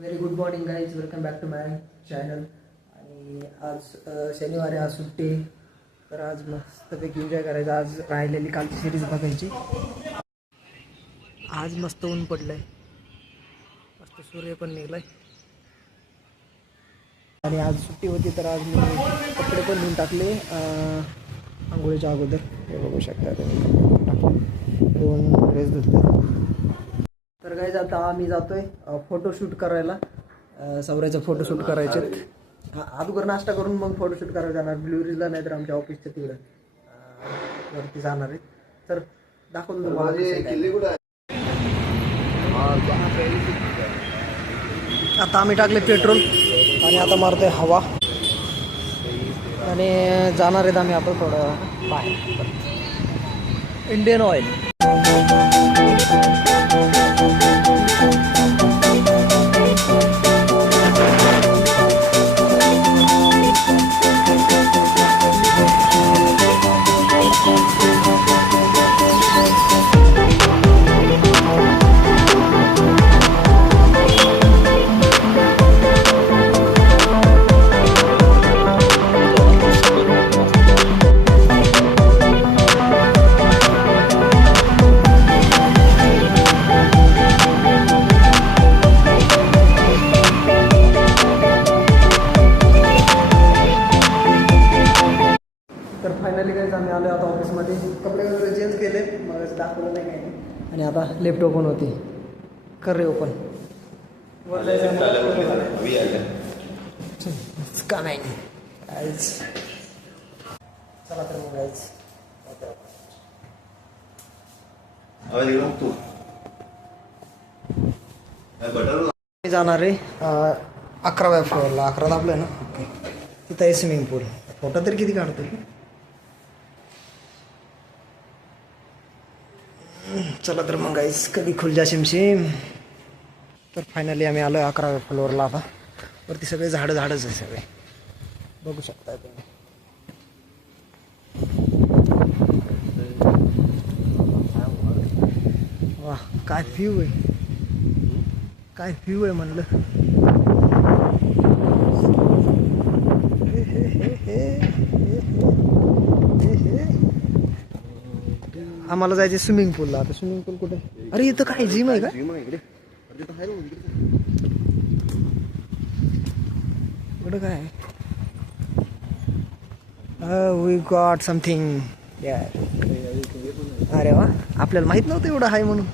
Very good morning guys, welcome back to my channel. आणि आज शनिवार आहे, आज सुट्टी. तर आज मस्तपैकी एन्जॉय करायचं. आज राहिलेली कालची सिरीज बघायची. आज मस्त ऊन पडलंय, मस्त सूर्य पण निघलाय आणि आज सुट्टी होती. तर आज मी कपडे पण धुवून टाकले आंघोळीच्या अगोदर. हे बघू शकता तुम्ही, दोन ड्रेस धुतले. तर गाईज आता आम्ही जातोय फोटोशूट करायला. सौऱ्याचं फोटोशूट करायचे. अगोदर नाश्ता करून मग फोटोशूट करायला जाणार ब्ल्युरीजला, नाही तर आमच्या ऑफिसच्या तिकडं वरती जाणार आहे. तर दाखवतो तुम्हाला. आता आम्ही टाकले पेट्रोल आणि आता मारतोय हवा आणि जाणार आहेत आम्ही आता थोडं बाहेर. Indian oil. तर फायनली काहीच आम्ही आलो आता ऑफिसमध्ये. कपडे वगैरे चेंज केले, मग दाखवलं नाही काही. आणि आता लेफ्ट ओपन होती. कर रे ओपन. का नाही गाईज, चला तर मग गाईज मी जाणार आहे 11व्या फ्लोअरला. 11 दाबलं आहे ना, तिथं आहे स्विमिंग पूल. फोटो तरी किती काढतो. चला तर मग गाईस, कधी खुलजा शिमशिम. तर फायनली आम्ही आलो 11व्या फ्लोअरला. आता वरती सगळे झाडच आहे सगळे, बघू शकता तुम्ही. वा, काय व्ह्यू आहे, काय व्ह्यू आहे म्हणलं. आम्हाला जायचे स्विमिंग पूलला. आता स्विमिंग पूल कुठे? अरे इथं काय जिम आहे का? कुठं काय? We got something. अरे वा, आपल्याला माहित नव्हतं एवढं आहे म्हणून.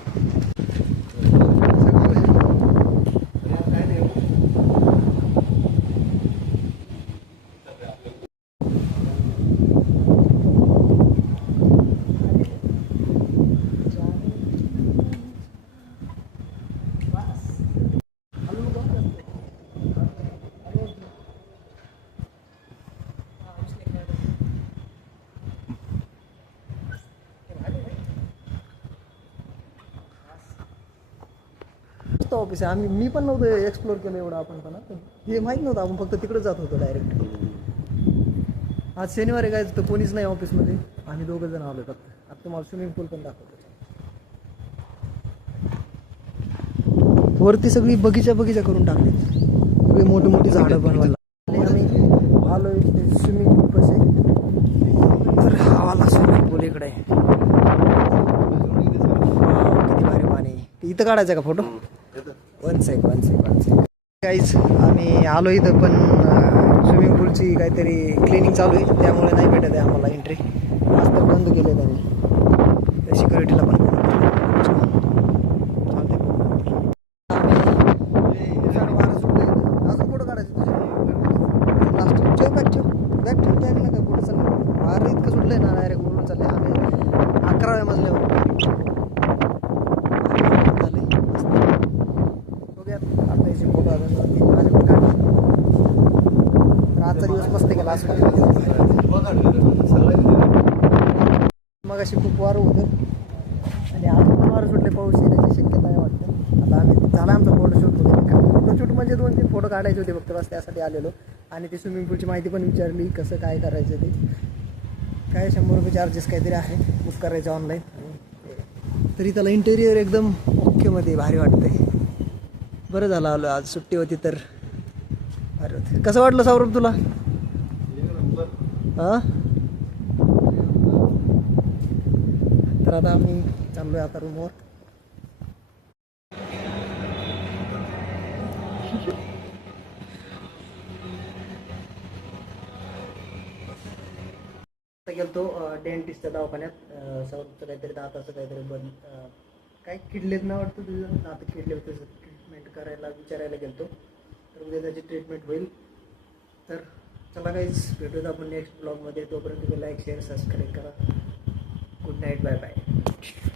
ऑफिस आहे. मी पण नव्हतं एक्सप्लोर केलं एवढं आपण पण. हे माहीत नव्हतं, आपण फक्त तिकडे जात होतो डायरेक्ट. आज शनिवार आहे काय, तर कोणीच नाही ऑफिसमध्ये. आम्ही 2 जण आलो फक्त. आता तुम्हाला स्विमिंग पूल पण दाखवतो. वरती सगळी बगीचा करून टाकले, सगळी मोठी मोठी झाडं बनवायला. आणि आम्ही आलो स्विमिंग पूल पाशी. तर हवाला स्विमिंग पूल इकडे आहे. किती भारी पाणी. इथं काढायचं का फोटो? वन सेक गाईज, आम्ही आलो इथं, पण स्विमिंग पूलची काहीतरी क्लिनिंग चालू आहे, त्यामुळे नाही भेटत आहे आम्हाला एंट्री. आज तर बंद केले त्यांनी, त्या सिक्युरिटीला पण. अजून फोटो काढायचं तुझे लास्ट. ठेव बॅग, नका कुठं चाललं. वारं इतकं सुटलं आहे ना, डायरेक्ट उडून चालले. आम्ही 11व्या मजल्यावर. फोटो आजचा दिवस मस्त गेला. आज मग अशी खूप वारं होतं आणि आज पण वारं सुटले, पाऊस येण्याची शक्यता आहे वाटतं. आता आम्ही झाला आमचा फोटोशूट वगैरे. फोटोशूट म्हणजे 2-3 फोटो काढायचे होते फक्त, बस त्यासाठी आलेलो. आणि ते स्विमिंग पूलची माहिती पण विचारली, कसं काय करायचं ते. काय 100 रुपये चार्जेस काहीतरी आहे बुक करायचं ऑनलाईन. तरी त्याला इंटेरियर एकदम ओकेमध्ये भारी वाटतंय. बरं झालं आलो, आज सुट्टी होती तर. अरे कसं वाटलं सौरभ तुला? हां, तर आता आम्ही चाललो आहे आता रूमवर. गेलतो डेंटिस्टच्या दवाखान्यात. सौरभचं काहीतरी दाताचं काहीतरी काय किडलेत ना वाटतं, तुझं दात किडले होते, ट्रीटमेंट करायला विचारायला गेलतो. तर उद्या त्याची ट्रीटमेंट होईल. तर चला गाईज, भेटूयात आपण नेक्स्ट ब्लॉगमध्ये. तोपर्यंत तुम्ही लाईक शेअर सबस्क्राईब करा. Good night, bye bye.